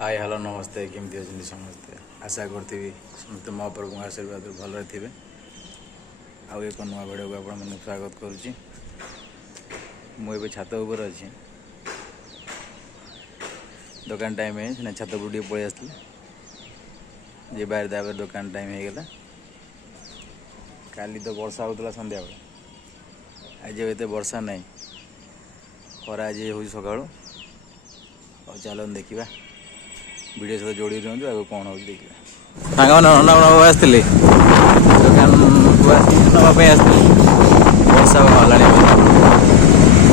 hi hello नमस्ते केमती अच्छे समस्ते आशा करी समस्त महाप्रभु आशीर्वाद भल थे आउ एक नुआ भिडियो को आप स्वागत करुच्ची मुझे छात उपर अच्छी दुकान टाइम है छात टे पलि आसती जे बाहर दावर दुकान टाइम हो गला काली तो वर्षा होता संध्या बेले आज एत वर्षा नहीं खरा आज हूँ सका चलो देखा वीडियो सहित जोड़ी रुहतु आगे कौन हो देखा सांग मैंने रंधा आसते दुकान नापी आसते वर्षा गला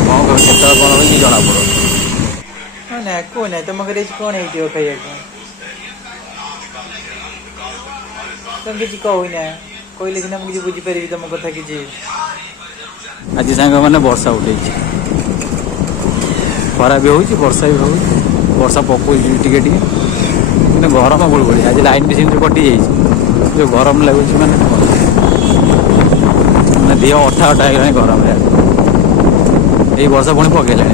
कौन कर कौन हो जना पड़ो ना कौन है तुम घर कौन है खाइए तुम किसी कहना कहले सीना मुझे बुझीपारि तुम कथा कि आज सांग मैंने वर्षा उठे खरा भी हो वर्षा भी हो वर्षा पकड़ टिके कि गरम गुड़गुड़ी आज लाइन भी सेमती कटि जाइए जो गरम लगुच मैंने देह अठा अठा है गरम ये वर्षा पुणी पकड़ा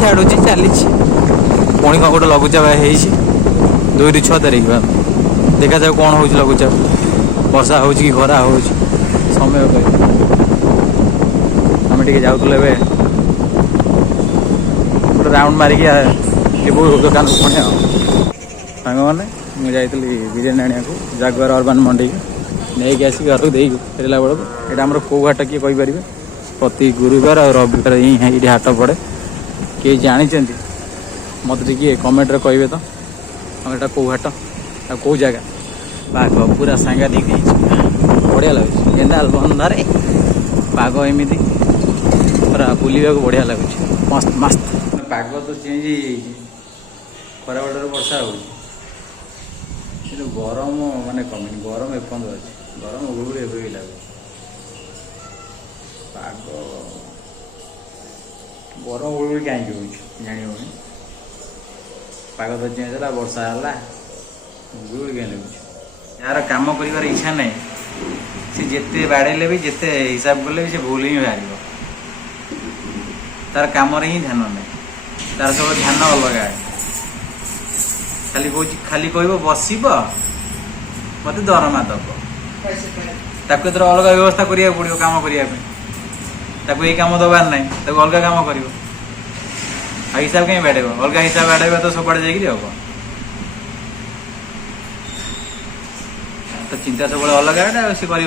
छाड़ू चली पुणी कौन गोटे लघुचाप हो 2 ରୁ 6 तारीख देखा जाए कौन हो लघुचाप वर्षा हो कि खरा हो समय आम टे जाऊँ गोटे राउंड मारिकी दुकान को पुणी सांग मैंने मुझे बिरियानी आने को जागुआर अर्बान मंडी नहीं आसिक घर को फेरला बेलू यहाँ आम कौ हाट किए कहीपर प्रति गुरुवार और रविवार ये हाट पड़े किए जानते मत टे कमेंट कहे तो यहाँ कौ हाट कौ जगह पाग पूरा सांघातिक बढ़िया लगुच केनाल बंधारे पाग एमती पूरा बुलवा बढ़िया लगुच मस्त मस्त पाग तो चेंज खरा बेल वर्षा हो गरम माने कमी गरम एपंद अच्छे गरम गुड़गुड़ी भी लगे पाग गरम गुड़गुड़ी कहीं जानी हो पाग तो चेंज है वर्षा है गुड़गुड़ी कहीं लगुच यार कम कर इच्छा ना सी जिते बाड़े भी जिते हिसाब कले भी भूल ही बाहर तार कम ही ध्यान ना तार सब ध्यान अलग खाली कह खाली कह बस मत दरमा दब ताक अलग व्यवस्था करा पड़ो कम करने ये कम दबार ना अलग कम कर हिसाब कहीं बाड़े अलग हिसाब बाड़े तो सब हम तो चिंता सब अलग सी कर